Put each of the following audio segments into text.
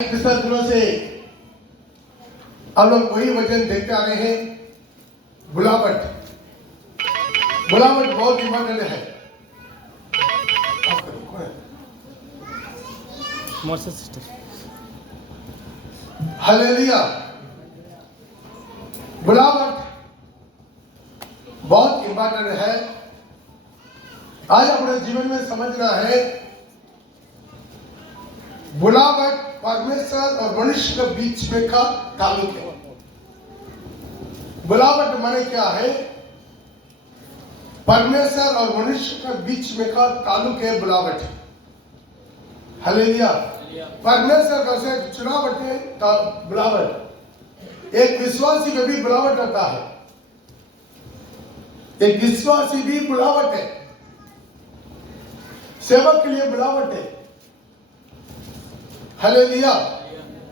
पिछले दिनों से हम लोग वही वचन देखते आ रहे हैं, बुलावट। बुलावट बहुत इंपॉर्टेंट है। हालेलुया। बुलावट बहुत इंपॉर्टेंट है। आज अपने जीवन में समझना है, बुलावट परमेश्वर और मनुष्य के बीच में का ताल्लुक है। बुलावट माने क्या है? परमेश्वर और मनुष्य के बीच में का ताल्लुक है बुलावट। हालेलुया। परमेश्वर का से चुनावट है बुलावट। एक विश्वासी का भी बुलावट होता है। एक विश्वासी भी बुलावट है। सेवक के लिए बुलावट है। हालेलुया।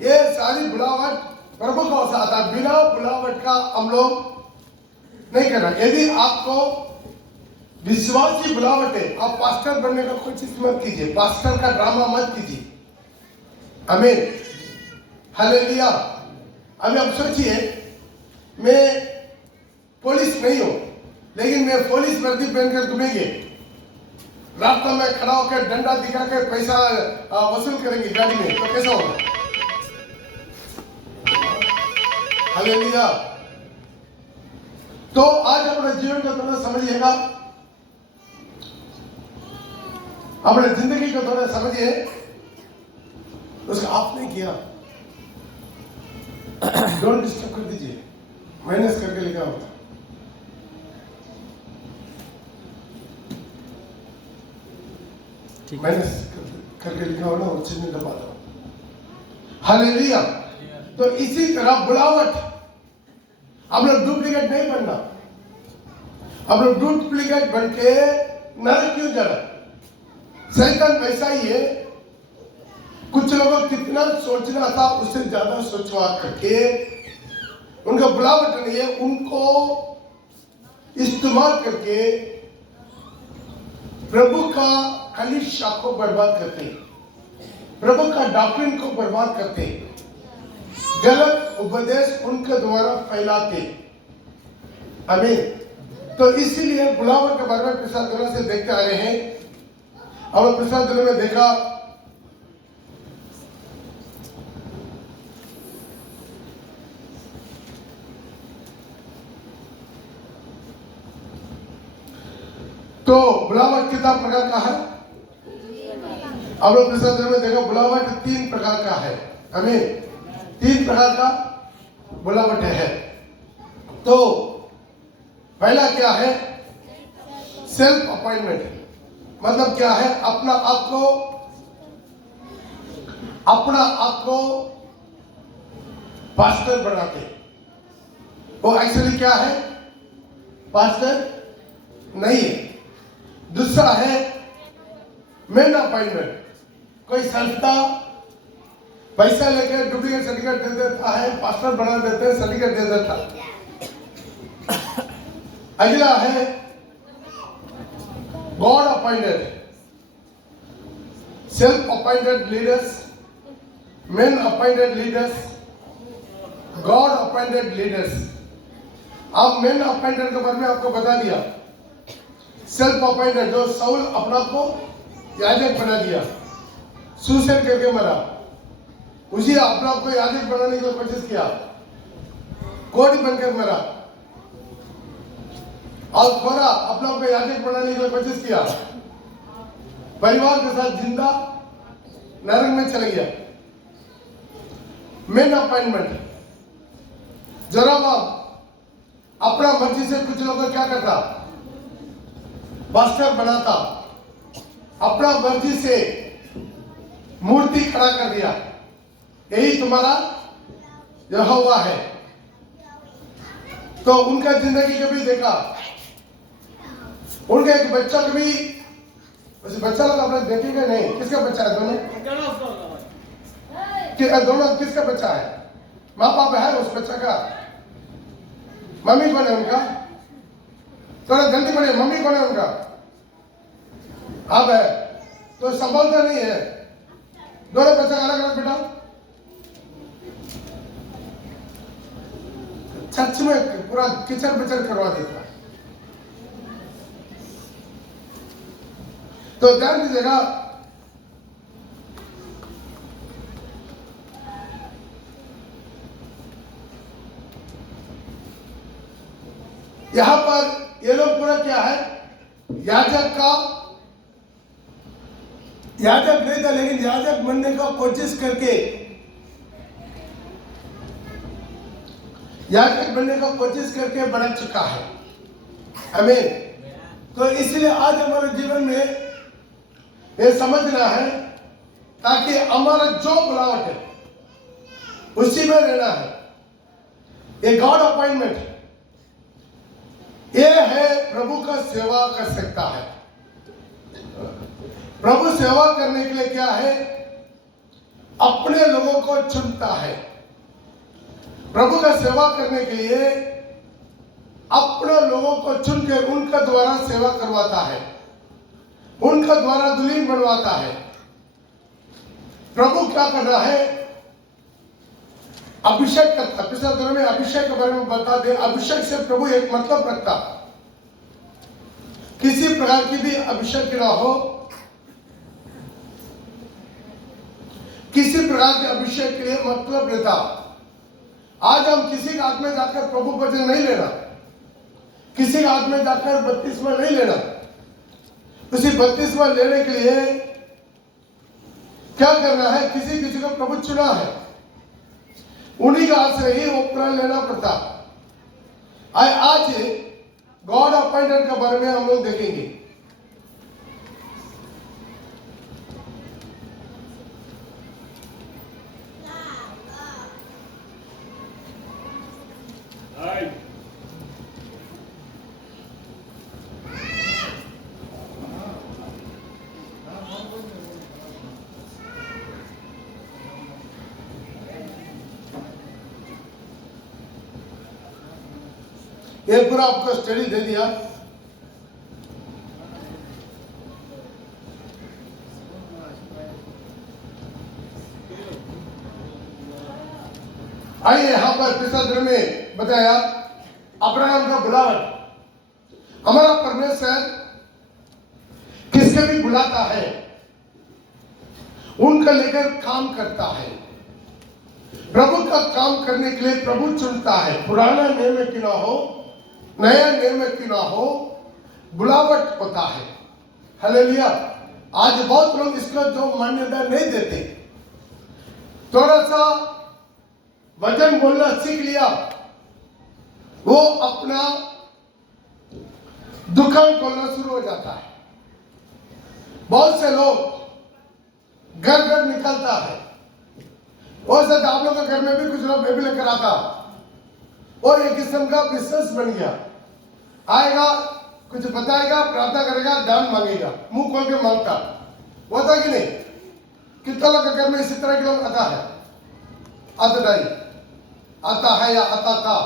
ये सारी बुलावट प्रभु का आता है। बिना बुलावट का हम लोग नहीं करना। यदि आपको विश्वासी बुलावट है, आप पास्टर बनने का कोशिश मत कीजिए। पास्टर का ड्रामा मत कीजिए। आमीन। हालेलुया। अभी आप सोचिए, मैं पुलिस नहीं हूं, लेकिन मैं पुलिस वर्दी पहनकर घूमेंगे, रास्ता में खड़ा होकर डंडा दिखा के पैसा वसूल करेंगे गाड़ी में, तो कैसा होगा? हालेलुया। तो आज अपने जीवन को थोड़ा समझिएगा, अपने जिंदगी को थोड़ा समझिए। उसका आपने किया, डोंट डिस्टर्ब कर दीजिए। माइनस करके लिखा होता। माइनस करके लिखा हो ना, उसी में दबा दो। हालेलुया। तो इसी तरह बुलावट, हम लोग डुप्लीकेट नहीं बनना। हम लोग डुप्लीकेट बन के नरक क्यों जाना? शैतान वैसा ही है। कुछ लोगों को कितना सोचना था, उससे ज्यादा सोचवा करके उनका बुलावट नहीं है, उनको इस्तेमाल करके प्रभु का कलीसिया को बर्बाद करते, प्रभु का डॉक्ट्रिन को बर्बाद करते, गलत उपदेश उनके द्वारा फैलाते। आमीन। तो इसीलिए बुलावट के बारे में पिछले दिनों से देखते आ रहे हैं। और पिछले दिनों में देखा, तो बुलावट कितना प्रकार का है? अब लोग पिछले दिनों में देखा, बुलावट 3 प्रकार का है। आमीन। 3 प्रकार का बुलावट है। तो पहला क्या है? Self appointment. मतलब क्या है? अपना आप को पास्टर बनाते। वो एक्चुअली क्या है? पास्टर नहीं है। दूसरा है मैन अपॉइंटमेंट। कोई संस्था पैसा लेकर डुप्लीकेट सर्टिफिकेट दे देता है, पास्टर बना देते हैं, सर्टिफिकेट दे देता है। अगला है God appointed. Self appointed leaders, man appointed leaders, God appointed leaders. अब मैन अपॉइंटेड के बारे में आपको बता दिया। सेल्फ अपॉइंटेड, जो साउल अपना को याजक बना दिया, सुसाइड करके मरा, उसी अपना को याजक बनाने की कोशिश किया, कोड़ी बनकर मरा। और थोड़ा अपना को याजक बनाने की कोशिश किया, परिवार के साथ जिंदा नरक में चला गया। मेन अपॉइंटमेंट, जरा अपना मर्जी से कुछ लोग क्या करता, पास्टर बनाता, अपना मर्जी से मूर्ति खड़ा कर दिया, यही तुम्हारा यहोवा है। तो उनका जिंदगी कभी देखा, उनका एक बच्चा कभी, उस बच्चा लोग अपना देखेंगे नहीं, किसका बच्चा है? दोनों किसका बच्चा है? माँ बाप है उस बच्चा का? मम्मी कौन है उनका? थोड़ा जल्दी बोलिए, मम्मी कौन है उनका? अब है तो संभलता नहीं है। दोनों बच्चा अलग अलग बेटा चर्च में पूरा किचड़ पिचड़ करवा देता है। तो ध्यान दीजिएगा, यहां पर ये लोग पूरा क्या है, याजक नहीं था, लेकिन याजक बनने का कोशिश करके बढ़ चुका है। आमीन। तो इसलिए आज हमारे जीवन में ये समझना है, ताकि हमारा जो बुलावट है उसी में रहना है। ये गॉड अपॉइंटमेंट, ये है प्रभु का सेवा कर सकता है। प्रभु सेवा करने के लिए क्या है, अपने लोगों को चुनता है। प्रभु का सेवा करने के लिए अपने लोगों को चुनकर उनका द्वारा सेवा करवाता है, उनका द्वारा दुल्हन बनवाता है। प्रभु क्या कर रहा है, अभिषेक करता। पिछले दिनों में अभिषेक के बारे में बता दे। अभिषेक से प्रभु एक मतलब रखता, किसी प्रकार की भी अभिषेक ना हो, किसी प्रकार के अभिषेक के लिए मतलब रहता। आज हम किसी के हाथ में जाकर प्रभु वचन नहीं लेना, किसी के हाथ में जाकर बपतिस्मा नहीं लेना। उसी बपतिस्मा लेने के लिए क्या करना है, किसी किसी को प्रभु चुना है, उन्हीं के हाथ से ही वो प्रण लेना पड़ता। आज गॉड अपॉइंटेड के बारे में हम लोग देखेंगे। ये पूरा आपको स्टडी दे दिया। आइए यहां पर पिछले दिन में बताया, अब्राहम का बुलावट। हमारा परमेश्वर किसके भी बुलाता है, उनका लेकर काम करता है। प्रभु का काम करने के लिए प्रभु चुनता है। पुराना नियम में क्यों ना हो, नया नियम में क्यों ना हो, बुलावट होता है। हालेलुया। आज बहुत लोग इसको जो मान्यता नहीं देते, थोड़ा सा वचन बोलना सीख लिया, वो अपना दुकान खोलना शुरू हो जाता है। बहुत से लोग घर घर निकलता है, और सच आप लोगों के घर में भी कुछ लोग मैं भी लेकर आता, और एक किस्म का बिजनेस बन गया। आएगा, कुछ बताएगा, प्रार्थना करेगा, दान मांगेगा, मुंह खोल के मांगता। होता कि नहीं? कितना लोग घर में इसी तरह के लोग आता है, आता है या आता था।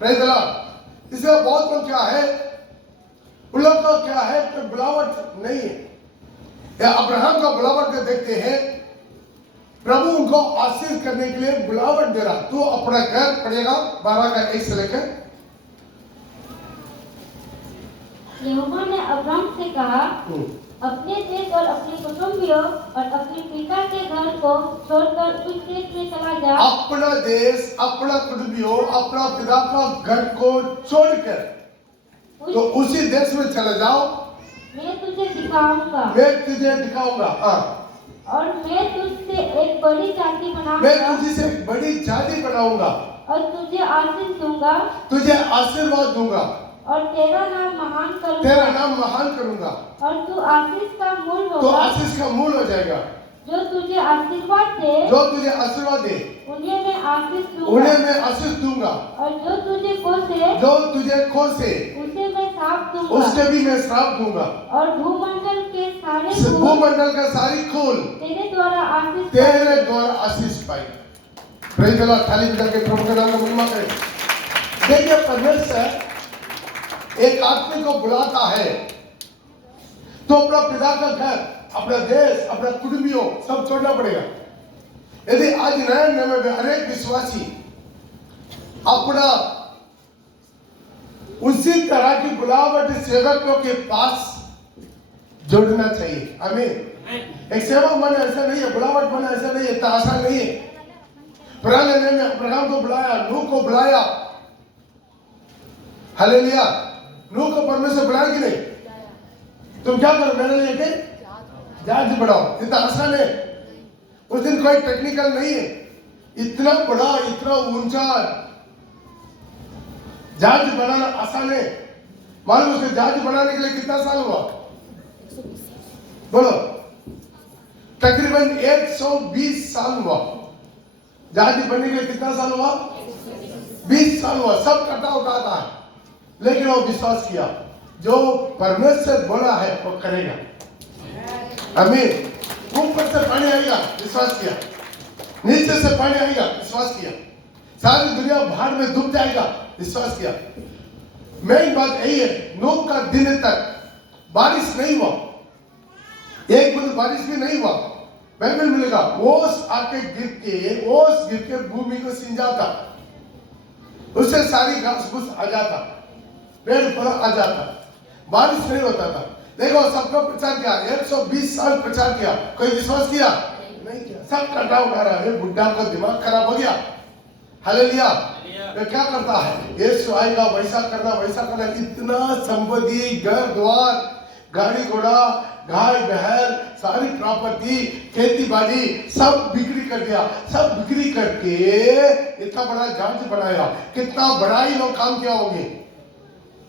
Praise the Lord. इसलिए बहुत लोग क्या है, उन लोग का क्या है, कोई बुलावट नहीं है। या अब्राहम का बुलावट को देखते हैं, प्रभु उनको आशीष करने के लिए बुलावट दे रहा। तू अपना घर पढ़ेगा 12 का 1 से लेकर। यहोवा ने अब्राहम से कहा, अपने देश और अपने कुटुंबियों और अपने पिता के घर को छोड़कर उस देश में चला जा। अपना देश, अपना कुटुंबियों, अपना पिता का घर को छोड़कर तो उसी देश में चले जाओ। मैं तुझे दिखाऊंगा। मैं तुझे दिखाऊंगा। और मैं तुझसे एक बड़ी जाति बनाऊंगा। मैं तुझे एक बड़ी जाति बनाऊंगा। और तुझे आशीष दूंगा। तुझे आशीर्वाद दूंगा। और तेरा नाम महान करूंगा। तेरा नाम महान करूंगा। और तू आशीष का मूल होगा। तो आशीष का मूल हो जाएगा। जो तुझे आशीर्वाद दे, उन्हें मैं आशीष दूंगा। और जो तुझे कोसे, उसे मैं श्राप दूंगा। उसके भी मैं श्राप दूंगा। और भूमंडल के सारी खूल तेरे द्वारा आशीष पाई। Praise the Lord. थाली बजा के प्रभु का नाम का महिमा करें। देखिए, परमेश्वर एक आदमी को बुलाता है तो अपना पिता का घर, अपना देश, अपना कुटुंबियों सब छोड़ना पड़ेगा। यदि आज नए नियम में हर एक विश्वासी अपना उसी तरह की बुलावट सेवकों के पास जोड़ना चाहिए। आमीन। एक सेवक मन ऐसा नहीं है, बुलावट मन ऐसा नहीं है, इतना आसान नहीं है। पुराने नियम में अब्राहम को बुलाया, नूह को बुलाया, हालेलुया। नूह को परमेश्वर बुलाया कि नहीं? तुम क्या करो मेरे लिए के जहाज बढ़ाओ, इतना आसान है। उस दिन कोई टेक्निकल नहीं है, इतना बड़ा इतना ऊंचा जहाज बनाना आसान है। मालूम उसके जहाज बनाने के लिए कितना साल हुआ? बोलो, तकरीबन 120 साल हुआ। जहाज बनने के लिए कितना साल हुआ? 20 साल हुआ। सब कटा उठाता है, लेकिन वो विश्वास किया, जो परमेश्वर बोला है वो करेगा। आमीन। ऊपर से पानी आएगा, विश्वास किया। नीचे से पानी आएगा, विश्वास किया। सारी दुनिया बाढ़ में डूब जाएगा, विश्वास किया। मेन बात यही है, नूह का दिन तक बारिश नहीं हुआ, एक बूंद बारिश भी नहीं हुआ। बाइबल मिलेगा ओस आके गिर के भूमि को सिंचाता, उससे सारी घास फूस आ जाता, पेड़ पौधा आ जाता, बारिश नहीं होता था। देखो सबका प्रचार किया, 120 साल प्रचार किया, कोई विश्वास किया नहीं किया। सब कटा उठा रहा है, बुढ़ा का दिमाग खराब हो गया। हालेलुया। वे क्या करता है, यीशु आएगा, वैसा करना, इतना संपत्ति, घर द्वार, गाड़ी घोड़ा, गाय बहल, सारी प्रॉपर्टी, खेती बाड़ी सब बिक्री कर दिया। सब बिक्री करके इतना बड़ा जहाज बनाया। कितना बड़ा ही लोग काम किया होंगे,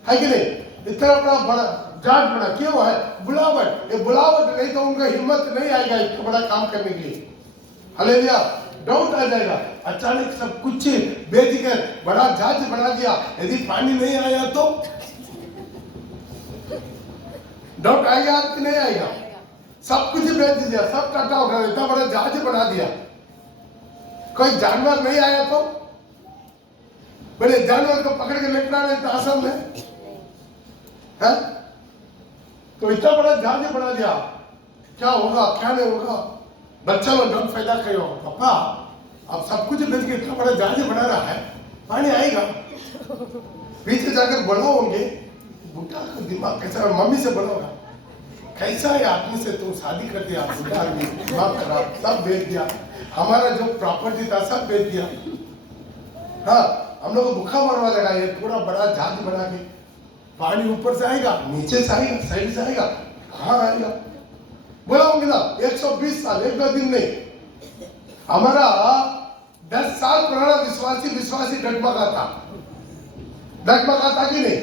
है कि नहीं? इतना बड़ा जहाज बना, क्यों है? बुलावट। ये बुलावट नहीं तो उनका हिम्मत नहीं आएगा इतना बड़ा काम करने के लिए। हालेलुया। डाउट आ जाएगा, अचानक सब कुछ बेच कर बड़ा जहाज बना दिया, यदि पानी नहीं आया तो डाउट आएगा कि नहीं आएगा? सब कुछ बेच दिया, सब काटा उठा, इतना बड़ा जहाज बना दिया, कोई जानवर नहीं आया तो? बोले जानवर को पकड़ के लेकर आना इतना आसान है? तो इतना बड़ा जहाज बना दिया, क्या होगा क्या नहीं होगा? बच्चा लोग डर पैदा करे हो, पापा अब सब कुछ बेच के इतना बड़ा जहाज बना रहा है, पानी आएगा? पीछे जाकर बुलाओगे, बुढ़ा का दिमाग कैसा? मम्मी से बोलोगा, कैसा है आदमी से तुम शादी कर दिया, बुढ़ा आदमी, दिमाग खराब, सब बेच दिया, हमारा जो प्रॉपर्टी था सब बेच दिया। हाँ, हम लोग को भूखा मरवा देगा। ये पूरा बड़ा जहाज बना के, पानी ऊपर से आएगा, नीचे से आएगा, साइड से आएगा, कहाँ आएगा? बोलाओगे ना 120 साल, एक दो दिन नहीं। हमारा 10 साल पुराना विश्वासी डगमगा था कि नहीं?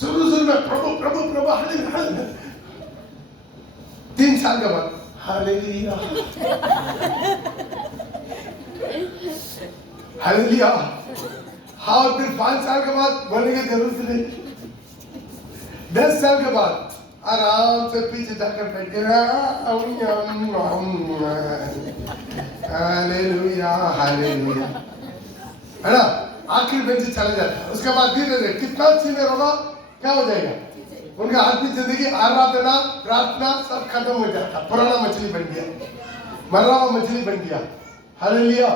शुरू में प्रभु प्रभु प्रभु, हालेलुया। 3 साल के बाद हालेलुया हालेलुया। हाँ, फिर 5 साल के बाद बोलने की जरूरत नहीं। 10 साल के बाद आराम से पीछे जाकर बैठ के हालेलुया हालेलुया, है ना? आखिर बेंच चला जाता है। उसके बाद धीरे धीरे कितना सीनियर होगा, क्या हो जाएगा? उनका आदमी जिंदगी आराधना प्रार्थना सब खत्म हो जाता, पुराना मछली बन गया, मरा हुआ मछली बन गया। हालेलुया।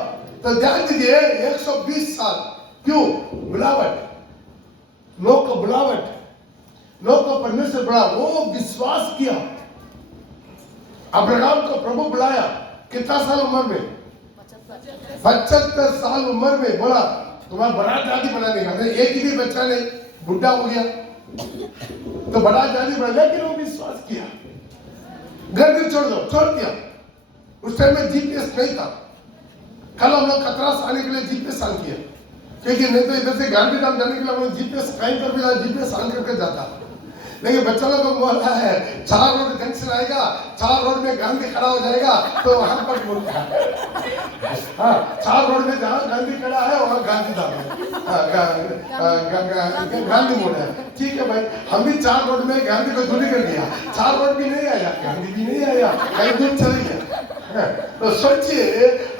तो ध्यान दीजिए, 120 साल क्यों? बुलावट, लोग को बुलावट, लोग को परमेश्वर बुला, वो विश्वास किया। अब्राहम को प्रभु बुलाया, कितना साल उम्र में? 75 साल उम्र में बोला तुम्हारा बड़ा जाति बना देगा। एक भी बच्चा नहीं, बुढ़ा हो गया तो बड़ा जाति बना, लेकिन वो विश्वास किया। घर भी छोड़ दिया। उस टाइम में जीपीएस नहीं था। कल हम लोग खतरास आने के लिए जीपीएस ऑन किया, क्योंकि नहीं तो इधर से गांधीधाम जाने के लिए हम लोग जीपीएस कहीं पर भी जीपीएस ऑन करके जाता। लेकिन बच्चा लोग को बोला है 4 रोड जंक्शन आएगा, 4 रोड में गांधी खड़ा हो जाएगा तो वहां पर बोलता है। हाँ, 4 रोड में जहाँ गांधी खड़ा है वहाँ गांधी धाम है, गांधी मोड़ है। ठीक है भाई, हम भी 4 रोड में गांधी को दूरी कर दिया, 4 रोड भी नहीं आया, गांधी भी नहीं आया, कहीं दूर चले गया। तो सोचिए,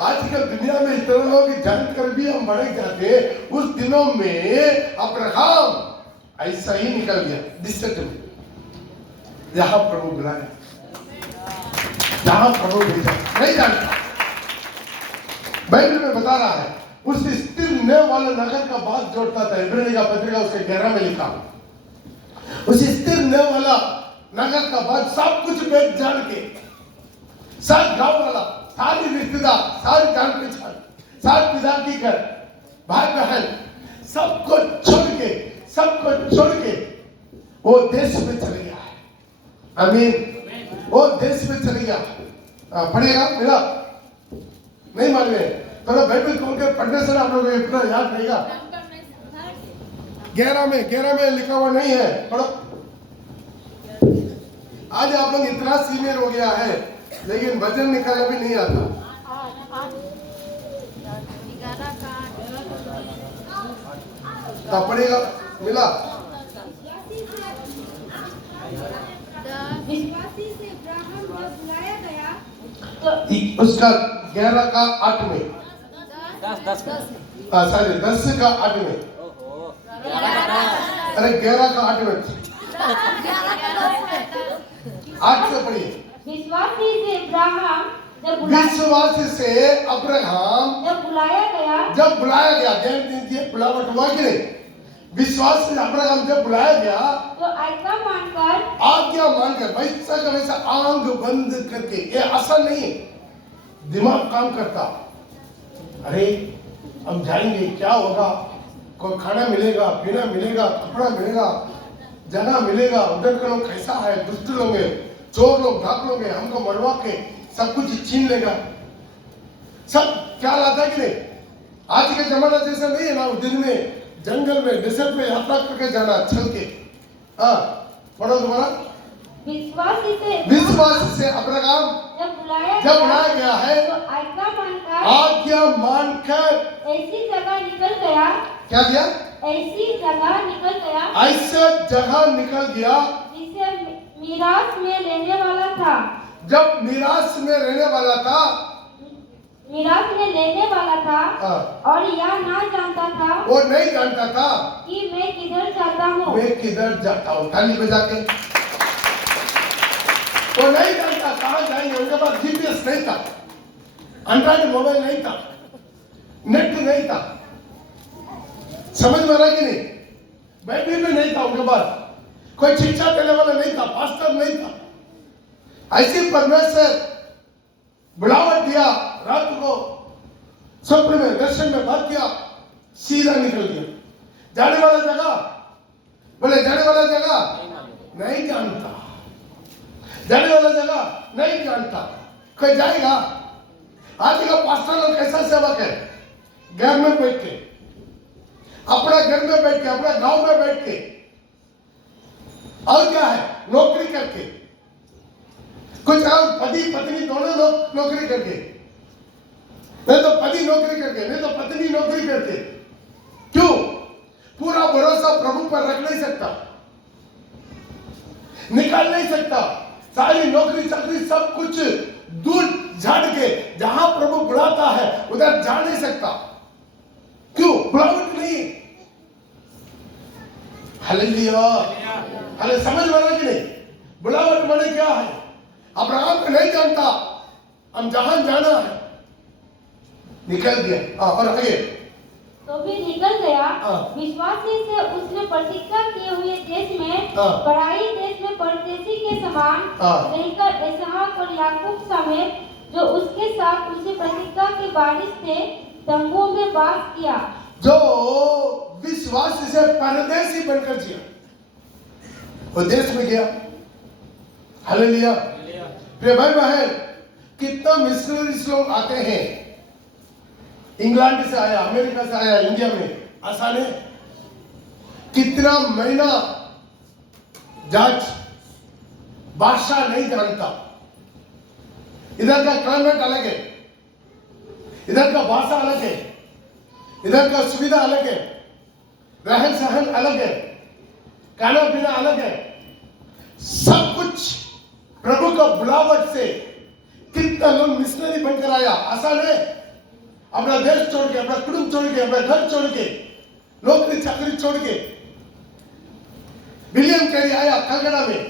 आजकल दुनिया में इतने लोग जानकर भी हम भड़क जाते। उस दिनों में अब्राहम ऐसा ही निकल गया डिस्ट्रिक्ट में, जहां प्रभु बुलाया, जहां प्रभु भेजा नहीं जानता। बाइबल में बता रहा है उस स्थिर न वाला नगर का बात जोड़ता था। इब्रानी का पत्रिका उसके 11 में लिखा, उस स्थिर न वाला नगर का बात सब कुछ बेच जान के, सब गांव वाला, सारी रिश्तेदार, सारी जान पहचान, सारे पिता की घर, भाई बहन, सबको छोड़ के वो देश में चले गया है। आमीन। वो देश में चले गया। पढ़ेगा मिला नहीं मालूम है, थोड़ा बाइबल खोल के पढ़ने से आप लोगों को इतना याद रहेगा। 11 में लिखा हुआ नहीं है, पढ़ो। आज आप लोग इतना सीनियर हो गया है लेकिन वजन निकालना भी नहीं आता। पढ़ेगा मिला। विश्वासी से अब्राहम जब बुलाया गया उसका 11 का 8 में, 10 का 8 में, अरे 11 का 8 में, 8 से पढ़िए। विश्वासी से अब्राहम जब बुलाया गया, बुलावट हुआ कि नहीं? विश्वास से अब्राहम जब बुलाया गया तो आज्ञा मानकर वैसा का वैसा आंख बंद करके। ये आसान नहीं है, दिमाग काम करता। अरे हम जाएंगे, क्या होगा, कोई खाना मिलेगा, पीना मिलेगा, कपड़ा मिलेगा, जगह मिलेगा, उधर के लोग कैसा है, दुष्ट लोग हैं, चोर लोग, डाक लोग हैं, हमको मरवा के सब कुछ छीन लेगा। सब क्या लाता कि नहीं? आज के जमाना जैसा नहीं है ना। उस दिन में जंगल में, डेजर्ट में यात्रा करके जाना, चल के। पढ़ो दोबारा। विश्वास से अब्राहम जब बुलाया गया है तो आज्ञा मानकर ऐसी जगह निकल गया। क्या किया? ऐसी जगह निकल गया, ऐसा जगह निकल गया जिसे मीरास में लेने वाला था। जब निराश में रहने वाला था, मीरास में लेने वाला था, और यह ना जानता था, वो नहीं जानता था कि मैं किधर जाता हूँ। मैं किधर जाता हूँ। ताली बजा के। वो नहीं जानता कहाँ जाएंगे। उनके पास जीपीएस नहीं था, एंड्रॉइड मोबाइल नहीं था, नेट नहीं था, समझ में रहा कि नहीं? बैटरी भी नहीं था उनके पास, कोई शिक्षा देने वाला नहीं था, पास्टर नहीं था। ऐसे परमेश्वर बुलावट दिया, रात को स्वप्न में, दर्शन में बात किया, सीधा निकल गया। जाने वाला जगह, बोले जाने वाला जगह नहीं जानता, जाने वाला जगह नहीं जानता। कोई जाएगा? आज का पास्टर लोग कैसा सेवक है? घर में बैठ के, अपना घर में बैठ के, अपना गांव में बैठ के, और क्या है, नौकरी करके, कुछ और पति पत्नी दोनों लोग नौकरी करके, नहीं तो पति नौकरी करके, नहीं तो पत्नी नौकरी करके। क्यों? पूरा भरोसा प्रभु पर रख नहीं सकता, निकाल नहीं सकता। सारी नौकरी चाकरी सब कुछ दूर झाड़ के जहां प्रभु बुलाता है उधर जा नहीं सकता। क्यों? बुलावट नहीं। हालेलुया। अरे समझ में रहा कि नहीं? बुलावट माने क्या है? अब्राहम को नहीं जानता, हम जहां जाना है निकल गया। और आगे तो भी निकल गया। विश्वासी से उसने प्रतिज्ञा किए हुए देश में, पराई देश में परदेशी के समान रहकर इसहाक और याकूब समेत जो उसके साथ उसी प्रतिज्ञा के वारिस थे तंबुओं में वास किया। जो विश्वासी से परदेशी बनकर जिया, वो देश में गया। हालेलुया। प्रिय भाई बहन, कितना मिशनरीज लोग आते हैं, इंग्लैंड से आया, अमेरिका से आया, इंडिया में, आसान है? कितना महीना जज भाषा नहीं जानता, इधर का क्लाइमेट अलग है, इधर का भाषा अलग है, इधर का सुविधा अलग है, रहन सहन अलग है, खाना पीना अलग है, सब कुछ प्रभु का बुलावट से कितना लोग मिशनरी बनकर आया। आसान है? अपना देश छोड़ के, अपना कुटुंब छोड़ के, अपना घर छोड़ के, नौकरी चाकरी छोड़ के, विलियम कैरी आया कलकत्ता में।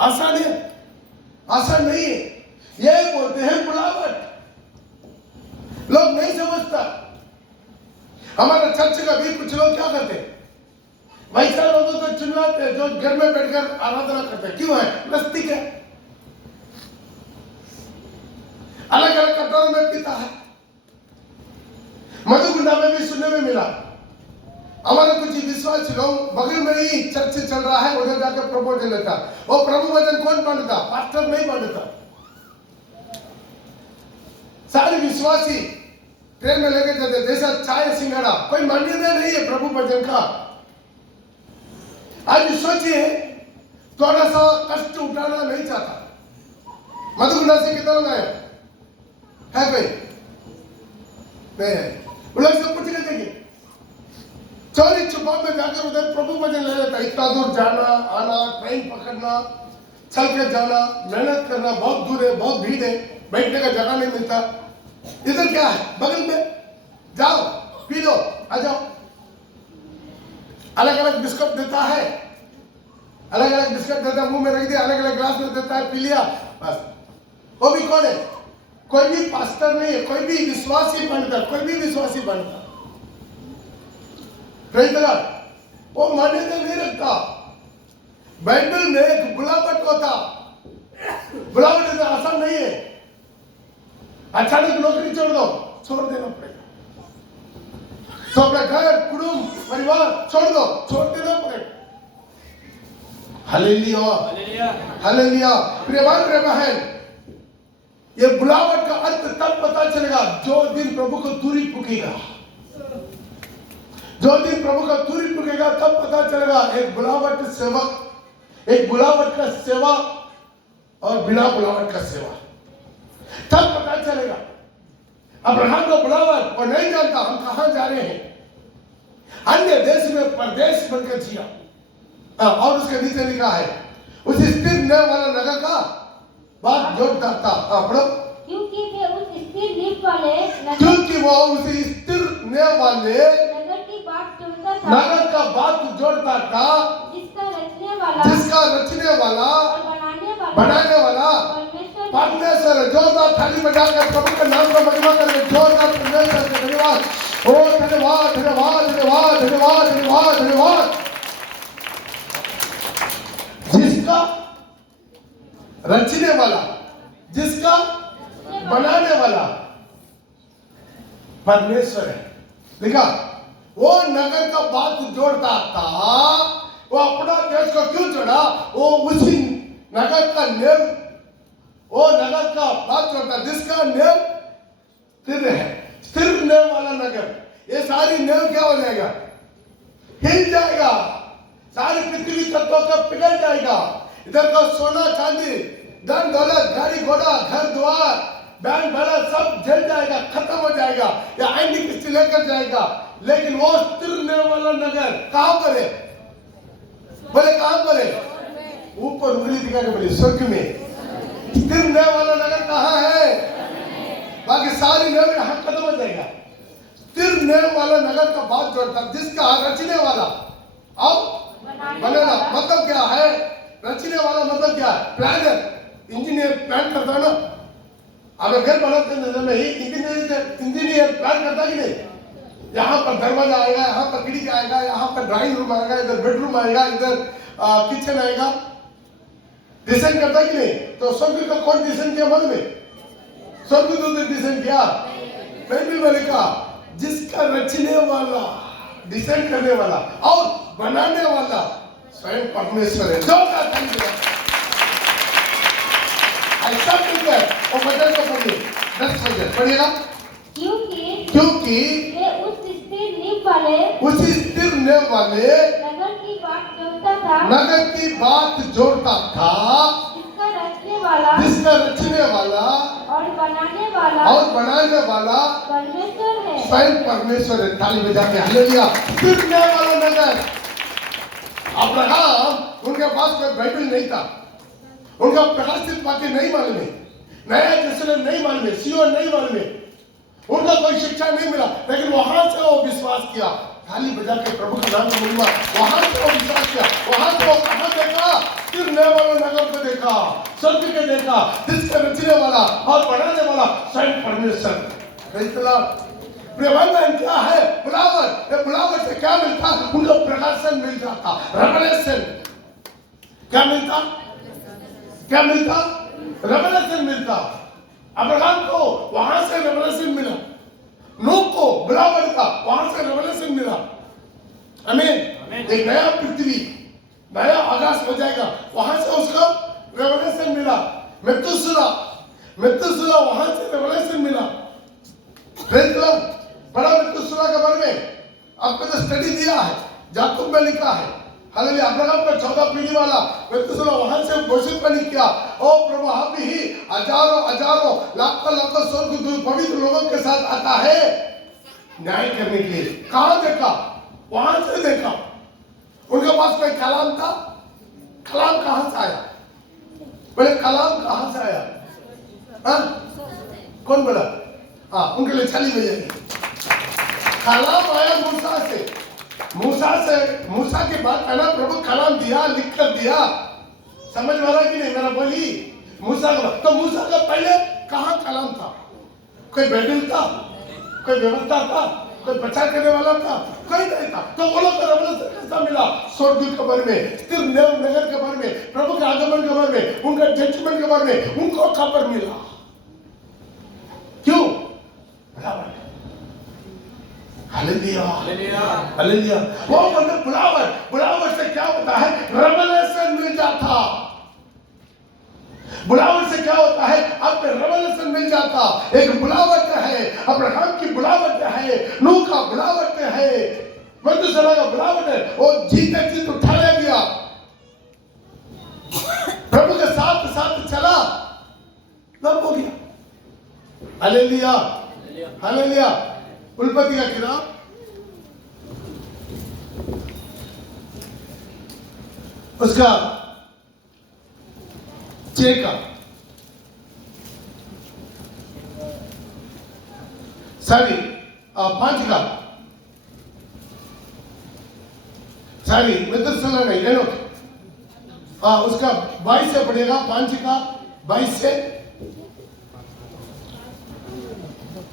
आसान है? आसान नहीं है। ये बोलते हैं बुलावट। हमारे चर्च का भी कुछ लोग क्या करते हैं, वैसा लोगों को चुनवाते हैं जो घर में बैठकर आराधना करते हैं। क्यों है? मस्ती है, अलग अलग कटोरों में पीता है। मधुकुंडा में भी सुनने में मिला, हमारे कुछ विश्वासी लोग बगल में ही चर्च चल रहा है, उधर जाकर प्रवचन लेता। वो प्रभु वचन कौन बांटता? पास्टर नहीं बांटता। सारे विश्वासी ट्रेन में लेके जाते, जैसा चाय सिंगाड़ा, कोई मान्यता नहीं है प्रभु वचन का। आज सोचिए, थोड़ा सा कष्ट उठाना नहीं चाहता। मधुकुंडा से कितना लोग आए है? कोई नहीं है। वो लोग सब पूछ लेते हैं, चोरी छुपा में जाकर उधर प्रभु वचन ले लेता। इतना दूर जाना आना, ट्रेन पकड़ना, चल के जाना, मेहनत करना, बहुत दूर है, बहुत भीड़ है, बैठने का जगह नहीं मिलता। इधर क्या है? बगल में जाओ, पी लो, आ जाओ। अलग अलग बिस्कुट देता है, अलग अलग बिस्कुट देता है, मुंह में रख दिया, अलग अलग ग्लास में देता है, पी लिया, बस। वो भी कौन है? कोई भी पास्टर नहीं है, कोई भी विश्वासी बनता, कोई भी विश्वासी बनता। वो मान्यता नहीं रखता। बाइबल में एक बुलावट होता, बुलावट इतना आसान नहीं है। अचानक नौकरी छोड़ दो, छोड़ देना पड़ेगा। तो अपना घर, कुटुंब, परिवार छोड़ दो, छोड़ देना पड़ेगा। Hallelujah, hallelujah. प्रिय भाई प्रिय बहन, ये बुलावट का अर्थ तब पता चलेगा जो दिन प्रभु को दूरी पुकेगा। जो दिन प्रभु का दूरी पुकेगा तब पता चलेगा एक बुलावट सेवक, एक बुलावट का सेवा और बिना बुलावट का सेवा, तब पता चलेगा। अब्राहम को बुलावट, वो नहीं जानता हम कहां जा रहे हैं, अन्य देश में परदेश बनकर जिया। और उसके नीचे लिखा है, उस स्थिर न वाला नगर का बात जोड़ता था। पढ़ो। क्योंकि वे उस स्थिर नींव वाले क्योंकि वो उस स्थिर नींव वाले नगर की बात जोड़ता था, नगर का बात जोड़ता था, जिसका रचने वाला और बनाने वाला परमेश्वर है। जोरदार थाली बजाकर प्रभु के नाम का महिमा करके जोरदार परमेश्वर का धन्यवाद। ओ धन्यवाद, धन्यवाद, धन्यवाद, धन्यवाद, धन्यवाद, धन्यवाद। जिसका रचने वाला, जिसका बनाने वाला परमेश्वर है। देखा, वो नगर का बात जोड़ता था। वो अपना देश को क्यों जोड़ा? वो उसी नगर का नेम, वो नगर का बात जोड़ता, जिसका नेम स्थिर है, स्थिर नेम वाला नगर। ये सारी नेम क्या हो जाएगा? हिल जाएगा, सारी पृथ्वी तत्वों का पिघल जाएगा। इधर का सोना चांदी, धन दौलत, गाड़ी घोड़ा, घर द्वार, बैंक बैलेंस सब जल जाएगा, खत्म हो जाएगा, या आईनी किस्ती लेकर जाएगा। लेकिन वो स्थिर नेम वाला नगर कहां पर है? बोले कहां पर है? ऊपर उंगली दिखा के बोले स्वर्ग में। स्थिर नेम वाला नगर कहां है? बाकी सारी नेम यहाँ खत्म हो जाएगा। स्थिर नेम वाला नगर का बात जोड़ता, जिसका रचने वाला और बनाना मतलब क्या है? रचने वाला मतलब क्या है? प्लानर, इंजीनियर प्लान करता है ना। अब घर बनाते हैं इंजीनियर प्लान करता कि नहीं? यहाँ पर दरवाजा आएगा, यहाँ पर खिड़की आएगा, यहाँ पर ड्राइंग रूम आएगा, इधर बेडरूम आएगा, इधर किचन आएगा, डिजाइन करता कि नहीं? तो स्वर्ग का कौन डिजाइन किया? मन में स्वर्ग डिजाइन किया। बाइबल में लिखा, जिसका रचने वाला, डिजाइन करने वाला और बनाने वाला स्वयं परमेश्वर है। ऐसा मिलकर और वचन को पढ़िए, 10 वचन पढ़िएगा। क्योंकि वे उस स्थिर नींव वाले नगर की बात जोड़ता था, जिसका रचने वाला और बनाने वाला परमेश्वर है, स्वयं परमेश्वर है। ताली बजा के हालेलुया। स्थिर नींव वाला नगर। अब्राहम, उनके पास कोई बाइबल नहीं था, उनका प्रकाशित वाक्य नहीं मालूम है, नया यरूशलेम नहीं मालूम है, सिय्योन नहीं मालूम है, उनका कोई शिक्षा नहीं मिला, लेकिन वहां से वो विश्वास किया। ताली बजा के प्रभु का नाम महिमा। वहां से वो विश्वास किया, वहां से वो कहां देखा? फिर नए वाला नगर को देखा, स्वर्ग को देखा, जिसका रचने वाला और बनाने वाला स्वयं परमेश्वर। प्रिय भाई बहन क्या है बुलावट? ये बुलावट से क्या मिलता? उनको प्रकाशन मिल जाता, रेवलेशन। क्या मिलता? क्या मिलता? रेवलेशन मिलता। अब्राहम को वहां से रेवलेशन मिला, नूह को बुलावट का वहां से रेवलेशन मिला। आमीन। एक नया पृथ्वी, नया आकाश हो जाएगा, वहां से उसको रेवलेशन मिला। मेतुसला वहां से रेवलेशन मिला। बड़ा मेतुसला के बारे में आपको तो स्टडी दिया है, याकूब में लिखा है। हालेलुया। अब्राहम का 14 पीढ़ी वाला मेतुसला वहां से भविष्यवाणी किया, ओ प्रभु आप ही हजारों लाखों स्वर्गदूत पवित्र लोगों के साथ आता है न्याय करने के लिए। कहां देखा? वहां से देखा। उनके पास कोई कलाम था? कलाम कहां से आया? बोले कलाम कहां से आया? हाँ? कौन बोला? हाँ, उनके लिए चली भैया। कलाम आया मूसा से। मूसा के बाद है ना प्रभु कलाम दिया, लिख कर दिया। समझ वाला कि नहीं मेरा बोली? मूसा का तो मूसा का पहले कहां कलाम था? कोई बाइबल था? कोई व्यवस्था था? कोई बचा करने वाला था? कोई नहीं था। तो वो लोग को रेवलेशन कैसा मिला? स्वर्गदूत के बारे में, स्थिर नगर के बारे में, प्रभु के आगमन के बारे में, उनका जजमेंट के बारे में उनको खबर मिला। क्यों? Hallelujah, hallelujah. वो मतलब बुलावट से क्या होता है? रेवलेशन मिल जाता। बुलावट से क्या होता है? आपको रेवलेशन मिल जाता। एक बुलावट है, अब्राहम की बुलावट है, नूह का बुलावट है, मेतुसेलह का बुलावट है। वो जीते जीत उठाया गया, प्रभु के साथ साथ चला, तब हो गया। Hallelujah, hallelujah. उल्पत्ति का किताब उसका 6 का सॉरी 5 का सॉरी मेतुसेलह नहीं एनोक, उसका 22 से पड़ेगा। 5 का 22 से,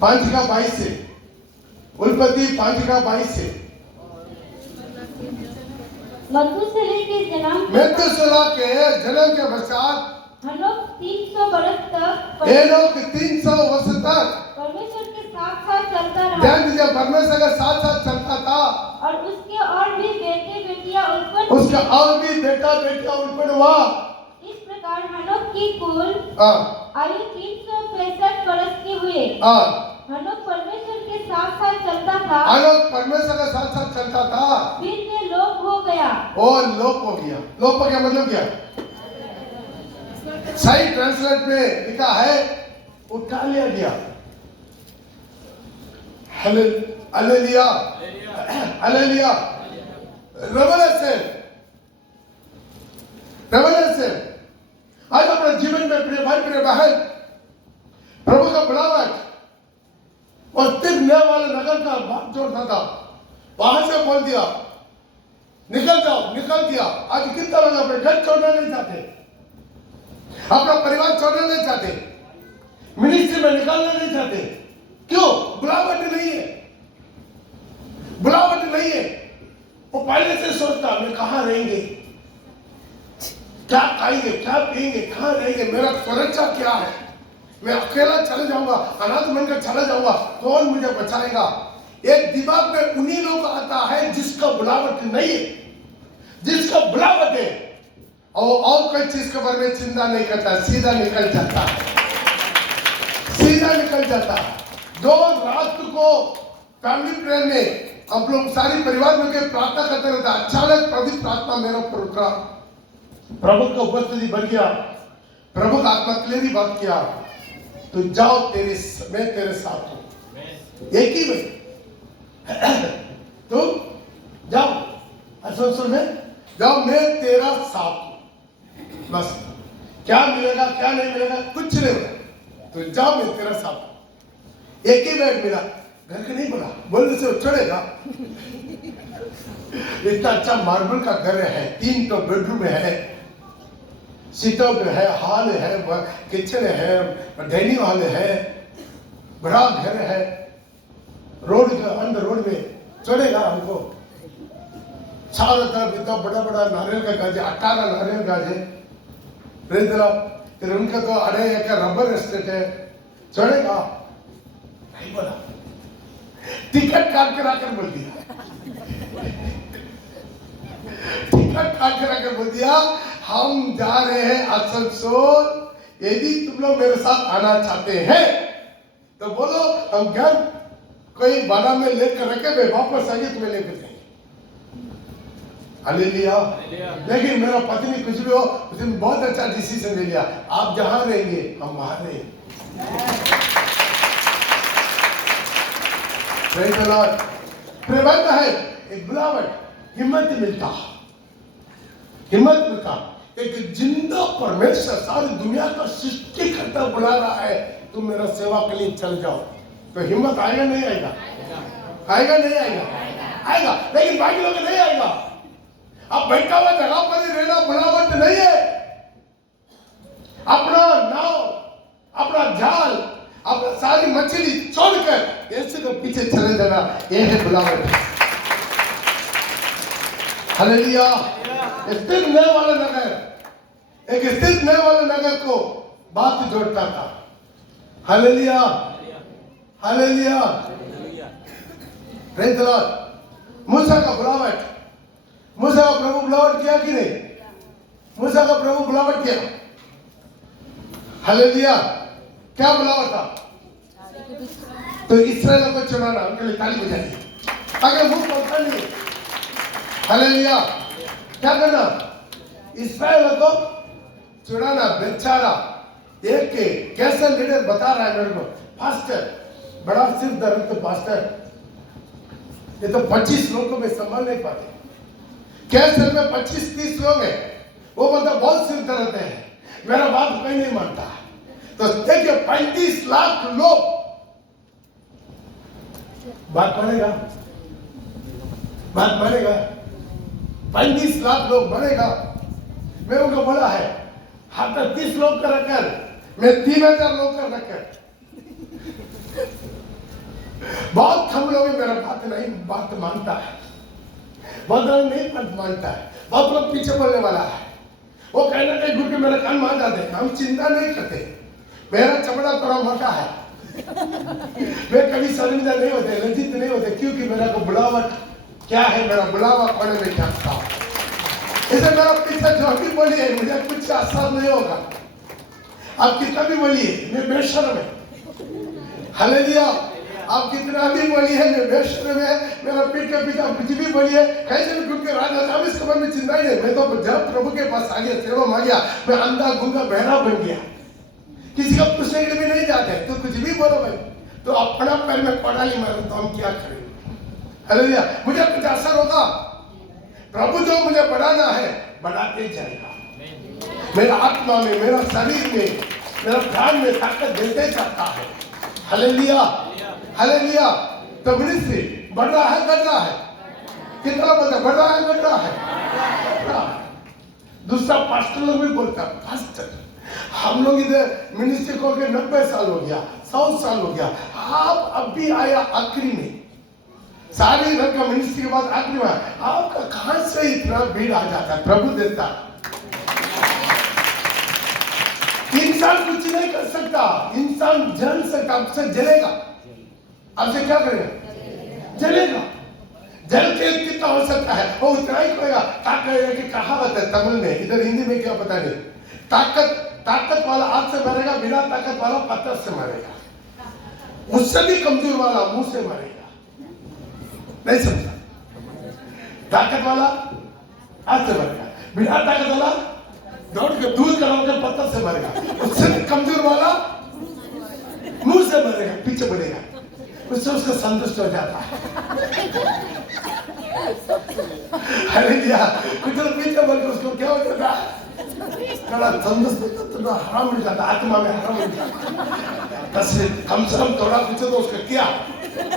5 का 22 से, उल्पत्ति 5 का 22 से। मेतुसेलह के जन्म के पश्चात हनोक 300 वर्ष तक एनोक 300 वर्ष तक परमेश्वर के साथ साथ चलता रहा। ध्यान दीजिए, परमेश्वर के साथ साथ चलता था। और उसके और भी बेटे बेटियां उत्पन्न हुआ। इस प्रकार हनोक की कुल आयु 365 वर्ष की हुई। हनोक परमेश्वर के साथ साथ चलता था। परमेश्वर के साथ साथ चलता था। फिर वे लोप हो गया। लोप हो गया। लोप का मतलब क्या? सही ट्रांसलेट में लिखा है उठा लिया गया। Hallelujah, hallelujah. रेवलेशन आज अपने जीवन में प्रिय भाई प्रिय बहन, प्रभु का बुलावट और तिरने वाले नगर का बात जोड़ता था, वहां से बोल दिया निकल जाओ, निकल दिया। आज कितना लोग अपने घर छोड़ना नहीं चाहते, अपना परिवार छोड़ना नहीं चाहते, मिनिस्ट्री में निकालना नहीं चाहते। क्यों? बुलावट नहीं है, बुलावट नहीं है। वो पहले से सोचता मैं कहाँ रहेंगे, क्या खाएंगे, क्या पिएंगे, कहाँ रहेंगे, मेरा सुरक्षा क्या है, मैं अकेला चले जाऊंगा, अनाथ बनकर चला जाऊंगा, कौन मुझे बचाएगा। एक दिमाग में उन्हीं लोग आता है जिसका बुलावट नहीं है, जिसका बुलावट है और कोई चीज के बारे में चिंता नहीं करता, सीधा निकल जाता है, सीधा निकल जाता है। दो रात को फैमिली प्रेयर में हम लोग सारी परिवार मिलकर प्रार्थना करते रहते। अचानक पवित्र आत्मा मेरे ऊपर उतरा, प्रभु का उपस्थिति बढ़ गया, प्रभु का आत्मा क्लियरली बात किया, तो जाओ मैं तेरे साथ हूं। एक ही में तो जाओ, सुन में जाओ, मैं तेरा साथ हूं। बस क्या मिलेगा क्या नहीं मिलेगा कुछ नहीं होगा, तो जाओ मैं तेरा साथ हूं। एक ही बेड मिला, घर का नहीं बोला, बोलने से चढ़ेगा। इतना अच्छा मार्बल का घर है, 3 तो बेडरूम है, सिटआउट है, हॉल है, किचन है, डाइनिंग हॉल है, बड़ा घर है। रोड ऑन द रोड में चढ़ेगा हमको। चारों तरफ इतना बड़ा बड़ा नारियल का गाछ है, 18 नारियल गाछ है। फिर उनका तो अरे एक रबर एस्टेट है, चढ़ेगा नहीं बोला। टिकट काट कर आकर बोल दिया, टिकट काट कर आकर बोल दिया हम जा रहे हैं आसनसोल, यदि तुम लोग मेरे साथ आना चाहते हैं तो बोलो, हम घर कोई बाड़ा में लेकर रखे, मैं वापस आगे तुम्हें लेकर जाएंगे। हालेलुया। लेकिन मेरा पत्नी कुछ भी हो, उसने बहुत अच्छा डिसीजन ले लिया, आप जहां रहेंगे हम वहां रहेंगे। Praise the Lord. प्रेमाता है एक बुलावट, हिम्मत मिलता, हिम्मत मिलता। एक जिंदा परमेश्वर सारी दुनिया का सृष्टि करता बुला रहा है, तुम मेरा सेवा के लिए चल जाओ, तो हिम्मत आएगा नहीं आएगा? आएगा नहीं आएगा? आएगा। लेकिन बाकी लोग नहीं आएगा। अब बैठा हुआ जगह पर ही रहना बुलावट नहीं है। अपना नाव, अपना जाल, अपना सारी मछली छोड़कर यीशु के पीछे चले जाना, ये है बुलावट। हालेलुया। स्थिर नए वाला नगर, एक स्थिर नए वाले नगर को बात जोड़ता था। Hallelujah, hallelujah, praise the Lord. Musa का बुलावट, मूसा का प्रभु बुलावट किया कि नहीं? मूसा का प्रभु बुलावट किया। हालेलुया। क्या बुलावट था? तो इस्राएल को चुनाना, उनके लिए ताली बजाइए। अगर मुंह पकड़ नहीं, हालेलुया। क्या करना? इस्राएल को चुनाना। बेचारा एक के कैसा लीडर बता रहा है मेरे को, पास्टर, बड़ा सिर दर्द तो पास्टर, ये तो 25 लोगों में संभाल नहीं पाते। कैंसर में 25-30 लोग हैं, वो मतलब बहुत सिर दर्द है, मेरा बात कोई नहीं मानता। तो देखिए 35 लाख लोग, बात मानेगा? बात मानेगा? 35 लाख लोग मानेगा? मैं उनको बोला है, हाँ तो 30 लोग का रखकर, मैं 3000 लोग का रखकर, बहुत कम लोग मेरा बात मानता है, बहुत लोग नहीं मानता है, बहुत लोग पीछे बोलने वाला है। वो कहना कहीं घुट के मेरा कान मार जाते, हम चिंता नहीं करते, मेरा चमड़ा थोड़ा मोटा है, मैं कभी शर्मिंदा नहीं होते, लज्जित नहीं होते, क्योंकि मेरा को बुलावट क्या है, मेरा बुलावा पड़े में क्या था। इसे मेरा पीछे जो भी बोलिए, मुझे कुछ असर नहीं होगा। आप कितना भी बोलिए, मैं बेशर्म है। हालेलुया। आप कितना भी बोलिए, मैं बेशर्म है, मेरा पीठ के पीछे आप कुछ भी बोलिए, कैसे भी घूम के राजा, अब इस खबर में चिंता ही नहीं। मैं तो जब प्रभु के पास आ गया, सेवा मांगा, मैं अंधा गूंगा बहरा बन गया, किसी का पूछने के लिए भी नहीं जाते, तो कुछ भी बोलो भाई, तो अपना पैर में कोडाली मारो तो हम क्या करें? हालेलुया। मुझे कुछ असर होगा? प्रभु जो मुझे बढ़ाना है बढ़ाते जाएगा। मेरा आत्मा में, मेरा शरीर में, मेरा प्राण में ताकत देते जाता है। Hallelujah, hallelujah. तो मिनिस्ट्री बढ़ रहा है, बढ़ रहा है, कितना बोलता बढ़ रहा है, बढ़ रहा है। दूसरा पास्टर लोग भी बोलता, पास्टर हम लोग इधर मिनिस्ट्री को 90 साल हो गया, 100 साल हो गया, आप अभी आया आखिरी में, सारी घर का मिनिस्ट्री के बाद आखिरी में आपका कहां से इतना भीड़ आ जाता है? प्रभु देता। इंसान कुछ नहीं कर सकता, इंसान जल सकता, आपसे जलेगा, आपसे क्या करेगा? जलेगा। जल के कितना हो सकता है, वो उतना ही करेगा। ताकत की कहावत है तमिल में, इधर हिंदी में क्या पता नहीं, ताकत वाला आग से मरेगा, बिना ताकत वाला पत्थर से मरेगा, उससे भी कमजोर वाला मुंह से मरेगा। नहीं समझा? ताकत वाला हाथ से मरेगा, बिना ताकत वाला दौड़ के दूर कराकर पत्थर से मरेगा, उससे भी कमजोर वाला मुंह से मरेगा, पीछे बढ़ेगा, उससे उसका संतुष्ट हो जाता है। हालेलुया। कुछ लोग पीछे बढ़ के उसको क्या हो जाता है? थोड़ा संतुष्ट, थोड़ा हराम मिल जाता, आत्मा में हराम मिल जाता। कम से कम थोड़ा कुछ तो उसका किया,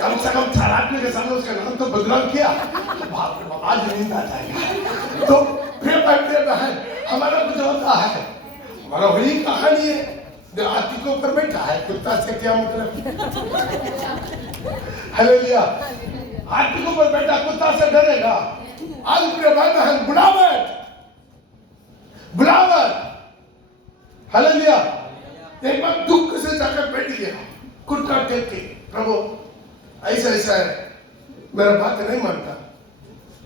कम से कम 4 आदमी के सामने उसका नाम तो बदनाम किया, बाप रे बाप, आज नींद आ जाएगा। तो प्रिय बहन, हमारा कुछ होता है, हमारा वही कहानी है जो हाथी के ऊपर बैठा है, कुत्ता से क्या मतलब? हालेलुया। हाथी के ऊपर बैठा कुत्ता से डरेगा? आज प्रिय भाई बहन, बुलावट, बुलावट, हालेलुया। एक बार दुख से जाकर बैठ गया, कुत्ता टेक के, प्रभु ऐसा ऐसा है, मेरा बात नहीं मानता।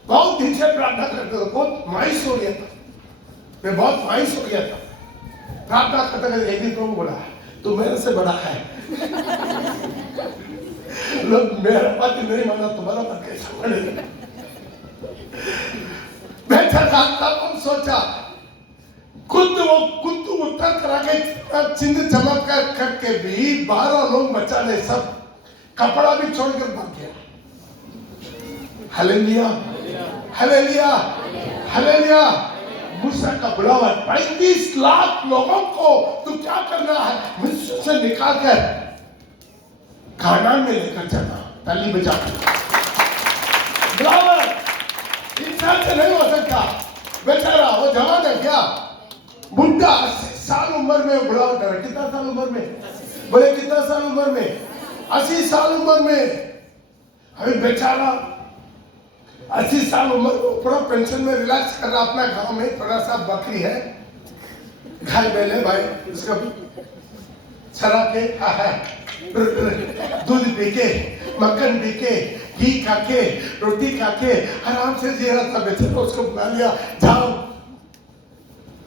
बहुत दिन से प्रार्थना करते हो, बहुत मायूस हो गया था, मैं बहुत मायूस हो गया था। प्रार्थना करते करते एक दिन प्रभु बोला, तू मेरे से बड़ा है। लोग मेरा बात नहीं माना, तुम्हारा बात कैसा मानेगा? बैठा था, तब हम सोचा खुद वो खुद उत्तर करा के चिन्ह चमत्कार करके भी 12 लोग बचाने, सब कपड़ा भी छोड़कर भाग गया। Hallelujah, hallelujah, hallelujah. मूसा का बुलावा, 35 लाख लोगों को तू क्या करना है? मिस्र से निकाल कर कानान में लेकर जाना। ताली बजा। बुलावा इंसान से नहीं हो सकता। बेचारा वो जवान है क्या? बुढ़ा 80 साल उम्र में बुलावा कर। कितना साल उम्र में? बोले कितना साल उम्र में? 80 साल उम्र में। अभी बेचारा 80 साल उम्र में पूरा पेंशन में रिलैक्स कर रहा। अपना गांव में थोड़ा सा बकरी है, गाय बैल है भाई, उसका चरा के दूध पी के, मक्खन पी के, घी खा के, रोटी खा के आराम से जी रहा था। बेचारा उसको बुला लिया, जाओ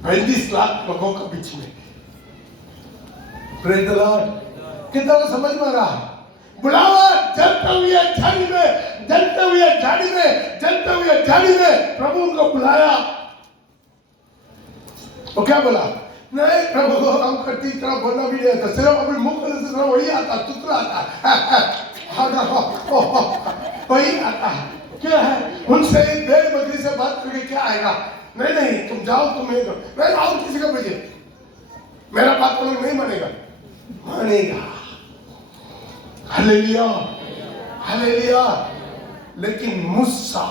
35 लाख लोगों के बीच में। Praise the Lord. कितना को समझ में आ रहा है? बुलावा चलते हुए झाड़ी में, चलते हुए झाड़ी में, चलते हुए झाड़ी में प्रभु उनको बुलाया। वो क्या बोला? नहीं प्रभु, हम करती तरह बोलना भी नहीं आता, सिर्फ अपने मुंह खोलने से सिर्फ वही आता, तुतरा आता, वही आता। क्या है? उनसे भेड़ बकरी से बात करके क्या आएगा? नहीं नहीं, तुम जाओ, तुम नहीं आओ, किसी का भेजे, मेरा बात तो नहीं मानेगा। मानेगा। Hallelujah, hallelujah. लेकिन मूसा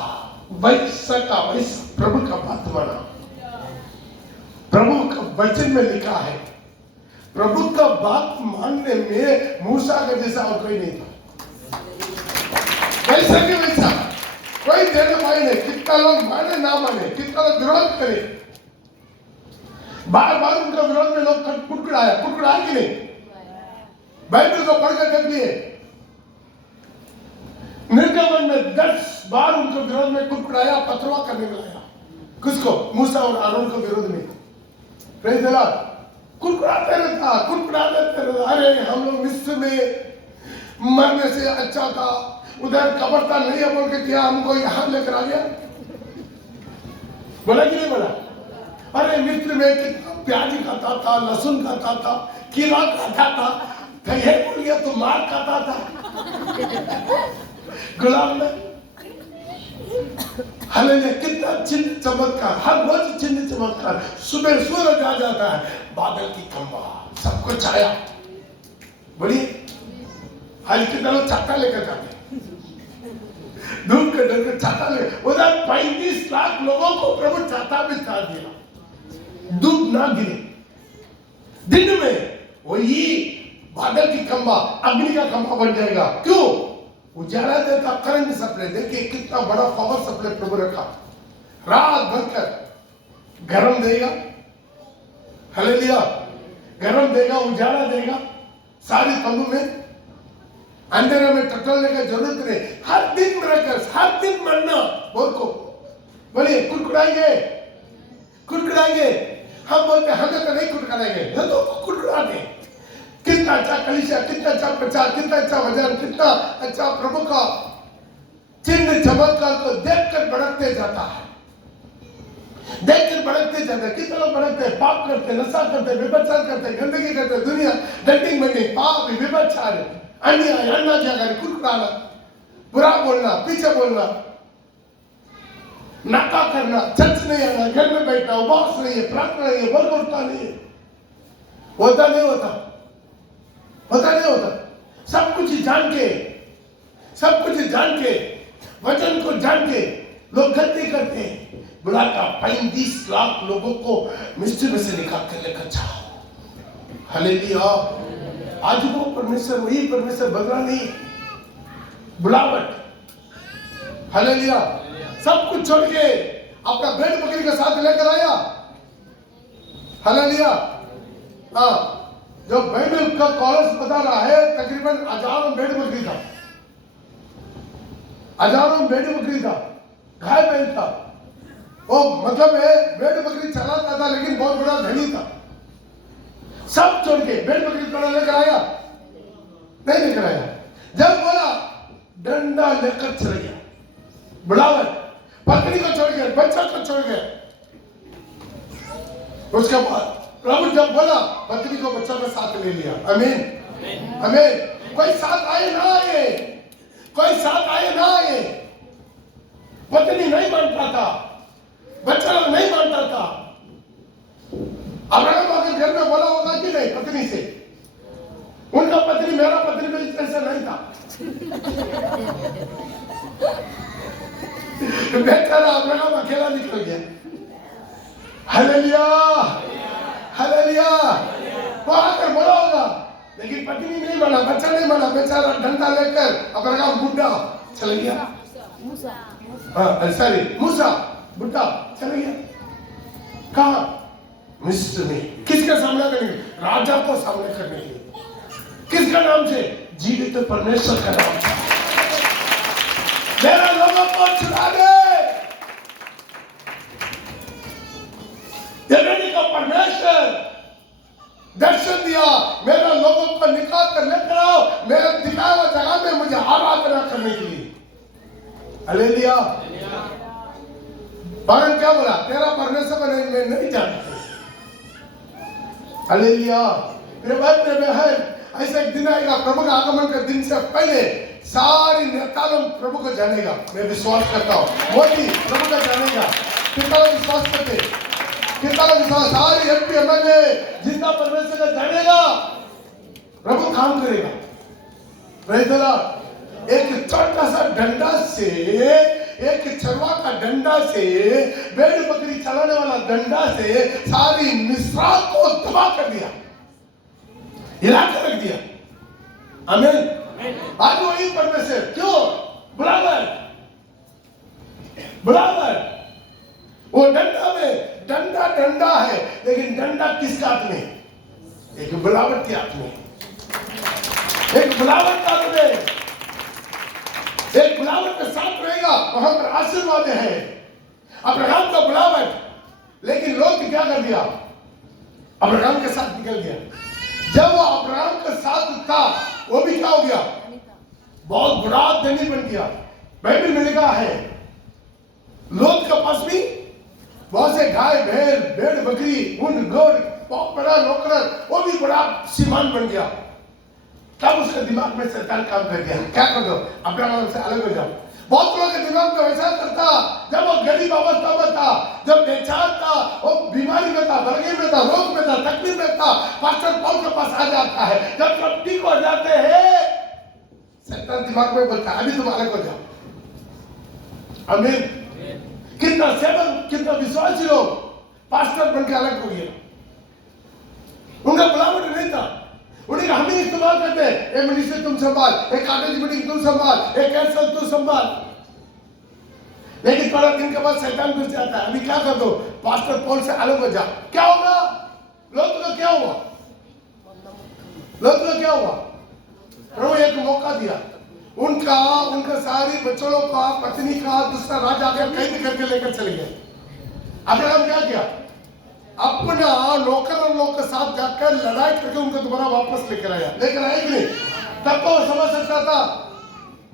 वैसा का वैसा प्रभु का बात माना। प्रभु का वचन में लिखा है, प्रभु का बात मानने में मूसा का जैसा और कोई नहीं था। वैसा के वैसा कोई देने वाला नहीं। कितना लोग माने ना माने, कितना लोग विरोध करे, बार बार उनका विरोध में लोग कुड़कुड़ाया कि नहीं? बाइबल को पढ़कर देख लिए, निर्गमन में 10 बार उनको विरोध में कुड़कुड़ाया, पथरवा करने में लाया। किसको? मूसा और आरोन को विरोध में। Praise the Lord. कुड़कुड़ाते रहता। अरे हम लोग मिस्र में मरने से अच्छा था, उधर कब्र था नहीं है बोल के क्या हमको यहाँ लेकर आ गया? बोला कि नहीं बोला? अरे मिस्र में कितना प्याज खाता था, लहसुन खाता था, कीड़ा खाता था, ये बोल गया तो मार खाता था गुलाम में। हालेलुया। कितना चिन्ह चमत्कार, हर रोज चिन्ह चमत्कार। सुबह सूरज आ जाता है, बादल की खंबा, सबको छाया। बोलिए, आज कितना लोग छाता लेकर जाते, धूप के डर के छाता ले। उधर 35 लाख लोगों को प्रभु छाता भी छा दिया, धूप ना गिरे। दिन में वही बादल की खंबा अग्नि का खंबा बन जाएगा। क्यों? उजाला देता, करंट सप्लाई। देखिए कितना बड़ा पावर सप्लाई प्रभु रखा। रात भर कर गरम देगा, हालेलुया, गरम देगा, उजाला देगा। सारी तंबू में अंधेरे में टटोलने का जरूरत नहीं। हर दिन मिरेकल्स, हर दिन मरना। बोल को बोलिए, कुड़कुड़ाएंगे, कुड़कुड़ाएंगे। हम बोलते हमें तो नहीं कुड़कुड़ाएंगे, तो कुड़कुड़ाते। कितना अच्छा कलीसिया, कितना अच्छा प्रचार, कितना अच्छा वचन, कितना अच्छा प्रभु का चिन्ह चमत्कार को देखकर भड़कते जाता है, देखकर भड़कते जाते। कितने लोग भड़कते हैं, पाप करते, नशा करते, व्यभिचार करते, गंदगी करते, दुनिया डंडिंग मंडिंग, पाप, व्यभिचार, अन्याय, अनाचार, कुड़कुड़ाना, बुरा बोलना, पीछे बोलना, नाका करना, चर्च नहीं आना, घर में बैठना, उपवास नहीं है, प्रार्थना नहीं है, बल उठता नहीं है। होता नहीं होता, पता नहीं होता। सब कुछ जान के, सब कुछ जान के, वचन को जान के लोग गलती करते हैं। बुलाता 35 लाख लोगों को मिस्र में से निकाल कर लेकर जाओ। हालेलुया। आज वो परमेश्वर, वही परमेश्वर बदला नहीं। बुलावट, हालेलुया, सब कुछ छोड़ के अपना भेड़ बकरी के साथ लेकर आया, हालेलुया। हाँ, जो बाइबल का कॉलेज बता रहा है तकरीबन हजारों भेड़ बकरी था, हजारों भेड़ बकरी था, गाय बैल था। वो मतलब है भेड़ बकरी चलाता था लेकिन बहुत बड़ा धनी था। सब छोड़ के भेड़ बकरी थोड़ा लेकर आया, नहीं लेकर आया। जब बोला डंडा लेकर चल गया, बुलावट, पत्नी को छोड़ गया, बच्चा को छोड़ गया। उसके बाद प्रभु जब बोला पत्नी को बच्चा को साथ ले लिया। आमीन आमीन। कोई साथ आए ना आए, कोई साथ आए ना आए, पत्नी नहीं मानता था, बच्चा लोग नहीं मानता था। अब्राहम अगर घर में बोला होगा कि नहीं पत्नी से, उनका पत्नी मेरा पत्नी में ऐसा नहीं था। बेचारा अब्राहम अकेला निकल गया। Hallelujah hallelujah. वो आकर बोला होगा लेकिन पत्नी नहीं माना, बच्चा नहीं माना, बेचारा डंडा लेकर अब्राहम बुढ़ा चल गया। सॉरी मूसा बुढ़ा चल गया। कहा? मिस्र में। किसका सामना करने? राजा को सामना करने के लिए। किसका नाम से? जीवित परमेश्वर का नाम से। मेरा लोगों को छुड़ा दे, यहोवा का परमेश्वर दर्शन दिया, मेरा लोगों को निकाल कर लेकर आओ, मेरे दिखाए हुए जगह में मुझे आराधना करने के लिए। हालेलुया। भगवान क्या बोला? तेरा परमेश्वर मैं नहीं जानता। हालेलुया। मेरे भाई मेरे बहन, ऐसा एक दिन आएगा प्रभु का आगमन के दिन से पहले सारी नेता लोग प्रभु को जानेगा। मैं विश्वास करता हूँ मोदी प्रभु को जानेगा। कितना विश्वास करते, कितना विश्वास, सारी एमपी एमएलए जितना परमेश्वर को जानेगा प्रभु काम करेगा। Praise the Lord. एक छोटा सा डंडा से, एक चरवा का डंडा से, भेड़ बकरी चलाने वाला डंडा से सारी मिस्र को तबाह कर दिया, हिला कर रख दिया। आमीन। आज वही परमेश्वर क्यों? बुलावट, बुलावट। वो डंडा में, डंडा डंडा है लेकिन डंडा किसका हाथ में? एक बुलावट के हाथ में, एक बुलावट का हाथ में। एक बुलावट के साथ रहेगा वहां पर आशीर्वाद है। अब्राहम का बुलावट, लेकिन लोग क्या कर दिया? अब्राहम के साथ निकल गया। जब वो अब्राहम के साथ था वो भी क्या हो गया? बहुत बड़ा धनी बन गया। बाइबल में लिखा है लोग के पास भी बहुत से गाय बैल भेड़ बकरी ऊंट गौर, बहुत बड़ा नौकर, वो भी बड़ा श्रीमान बन गया। तब उसके दिमाग में सरकार काम कर गया, क्या कर दो अब्राहम से अलग हो जाओ। बहुत लोगों के दिमाग में वैसा करता, जब वो गरीब अवस्था में था, जब बेचार था, वो बीमारी में था, बर्गे में था, रोग में था, तकलीफ में था, पास्टर पॉल के पास आ जाता है। जब सब ठीक हो जाते हैं सरकार दिमाग में बोलता है अभी तुम अलग हो जाओ। आमीन। कितना सेवक, कितना विश्वासी लोग पास्टर बन के अलग हो गया। उनका बुलावट नहीं था। उन्हें हम ही इस्तेमाल करते हैं, एक मिनिस्ट्री तुम संभाल, एक कॉलेज मीटिंग तुम संभाल, एक कैंसल तुम संभाल। लेकिन थोड़ा दिन के बाद शैतान घुस जाता है, अभी क्या कर दो पास्टर पॉल से अलग हो जा। क्या होगा? लोग का क्या हुआ? लोग का क्या हुआ? प्रभु एक मौका दिया, उनका सारी बच्चों का, पत्नी का, दूसरा राजा आकर कैद करके लेकर चले गए। अब्राहम क्या किया? अपना नौकर और लोग के साथ जाकर लड़ाई करके उनको दोबारा वापस लेकर आया। लेकर आए कि नहीं? तब तो समझ सकता था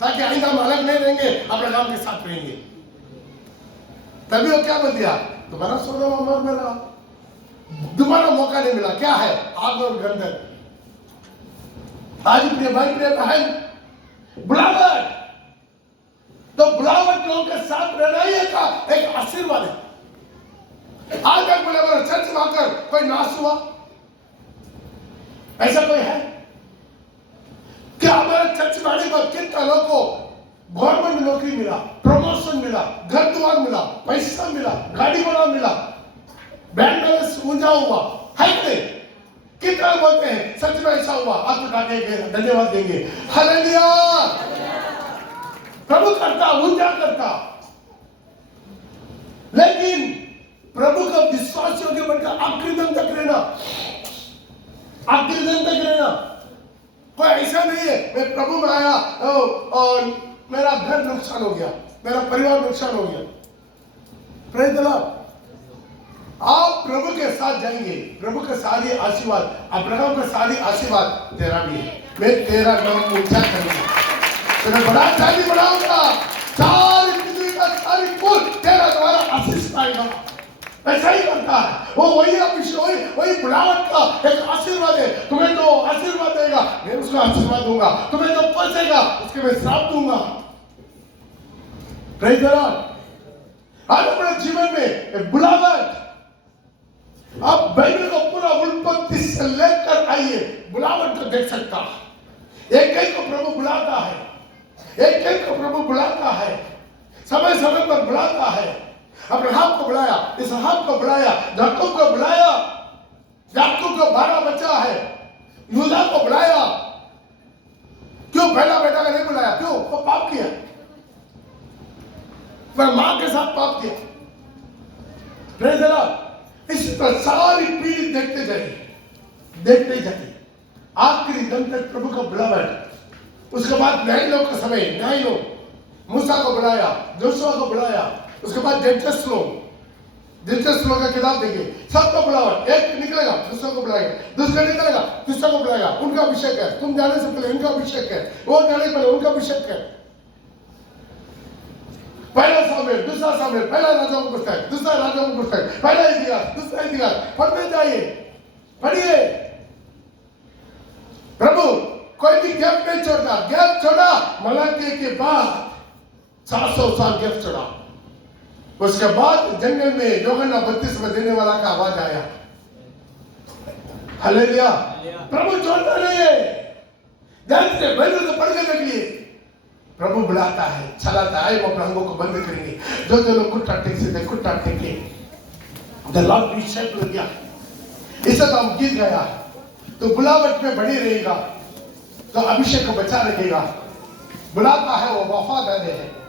ताकि आइंदा हम अलग नहीं रहेंगे, अब्राहम के साथ रहेंगे। तभी वो क्या बोल दिया? दोबारा सोना अमर मिला, दोबारा मौका नहीं मिला। क्या है? आग और गंधक। आज प्रिय भाई प्रिय बहन, बुलावट, तो बुलावट लोगों के साथ रहना ही एक आशीर्वाद है। आज तक बोले बोले चर्च में आकर कोई नाश हुआ? ऐसा कोई है क्या? हमारे चर्च में आने पर कितने लोगों को गवर्नमेंट नौकरी मिला, प्रमोशन मिला, घर द्वार मिला, पैसा मिला, गाड़ी घोड़ा मिला, बैंक बैलेंस ऊंचा हुआ है कि नहीं? कितना बोलते हैं सच में ऐसा हुआ? आप तो धन्यवाद देंगे। हालेलुया प्रभु करता, ऊंचा करता, लेकिन प्रभु का विश्वासियों के बनकर आखिरी दिन तक रहना, आखिरी दिन तक रहना। कोई ऐसा नहीं है मैं प्रभु में आया और मेरा घर नुकसान हो गया, मेरा परिवार नुकसान हो गया। Praise the Lord. आप प्रभु के साथ जाएंगे, प्रभु के सारी आशीर्वाद, अब्राहम का सारी आशीर्वाद तेरा भी है। मैं तेरा नाम ऊंचा करूंगा, तेरा बड़ा शादी बढ़ाऊंगा, सारी पृथ्वी का सारी कुल तेरा द्वारा आशीष पाएगा। ऐसा ही करता है वो, वही अभिषेक, वही बुलावट का एक आशीर्वाद है। तुम्हें जो आशीर्वाद देगा मैं उसको आशीर्वाद दूंगा, तुम्हें जो पहुंचेगा उसके मैं श्राप दूंगा। Praise the Lord. आज अपने जीवन में बुलावट, आप बाइबल को पूरा उत्पत्ति से लेकर आइए, बुलावट को देख सकता है। एक को प्रभु बुलाता है, एक को प्रभु बुलाता है, समय समय पर बुलाता है। अब्राहम को बुलाया, इसहाक को बुलाया, याकूब को बुलाया, याकूब को 12 बच्चा है, यूदा को बुलाया। क्यों पहला बेटा का नहीं बुलाया? क्यों? वो पाप किया, वह मां के साथ पाप किया। Praise the Lord. इस पर सारी पीढ़ी देखते जाइए, देखते जाइए, आखिरी दिन तक प्रभु का बुलावट। उसके बाद न्याय लोग का समय, न्याय लोग मूसा को बुलाया, जोशुआ को बुलाया, उसके बाद जजेस लोग का किताब देखिए, सबको बुलावट। एक निकलेगा दूसरे को बुलाएगा, दूसरा निकलेगा तीसरा को बुलाएगा। उनका अभिषेक है, तुम जाने से पहले उनका अभिषेक है, वो जाने से पहले उनका अभिषेक है। पहला सामुएल, दूसरा सामुएल, पहला राजाओं की पुस्तक, दूसरा राजाओं की पुस्तक, पहला इतिहास, दूसरा इतिहास, पढ़ते जाइए, पढ़िए। प्रभु कोई भी गैप नहीं छोड़ता। गैप छोड़ा मलाकी के बाद 700 साल गैप छोड़ा। उसके बाद जंगल में यूहन्ना बपतिस्मा देने वाला का आवाज आया। हालेलुया। प्रभु छोड़ता नहीं है। ध्यान से बाइबल को पढ़ के देखिए, प्रभु बुलाता है, चलाता है। वो अब्राहम को बंद करेंगे, जो लोग कुट्टा टेक से थे कुट्टा टेके। द लॉर्ड बी शेप हो गया, इससे तो हम गिर गया। तो बुलावट में बड़ी रहेगा तो अभिषेक को बचा रखेगा। बुलाता है वो वफादार है।